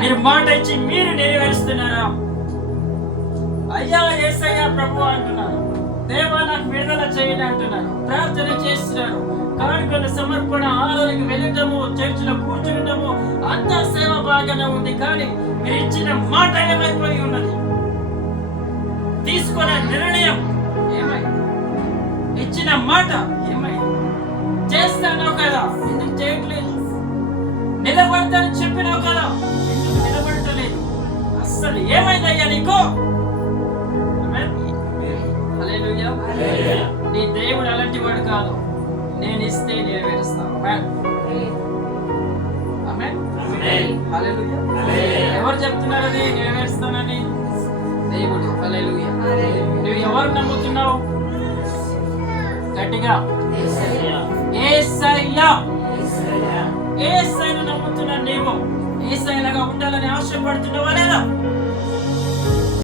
మీరు మాట ఇచ్చి మీరు నెరవేరుస్తున్నారా? అయ్యా ఏసయ్యా ప్రభు అంటున్నారు. దేవా నాకు విడుదల చేయండి అంటున్నారు. ప్రార్థన చేస్తున్నారు. కానుకల సమర్పణ ఆరాధనకి వెళ్ళటము చర్చిలో కూర్చుండటము అంత సేవ బాగానే ఉంది కానీ మీరు ఇచ్చిన మాట ఏమైపోయి ఉన్నది? తీసుకున్న నిర్ణయం ఏమై? ఇచ్చిన మాట నిలబడతానని చెప్పినావు కదా. ఎందుకు నిలబడటలేదు? అస్సలు ఏమైందయ్యా నీకు. నీ దేవుడు అలాంటి వాడు కాదు. నేను ఇస్తే నెరవేరుస్తాను. ఎవరు చెప్తున్నారని నెరవేరుస్తానని? దేవుడు. నువ్వు ఎవరు నమ్ముతున్నావు? గట్టిగా. ఏసయ్యా. ఏ ఏసైను నమ్ముతున్నా నీవు. ఏసైలాగా ఉండాలని ఆశపడుతున్నావా లేదా?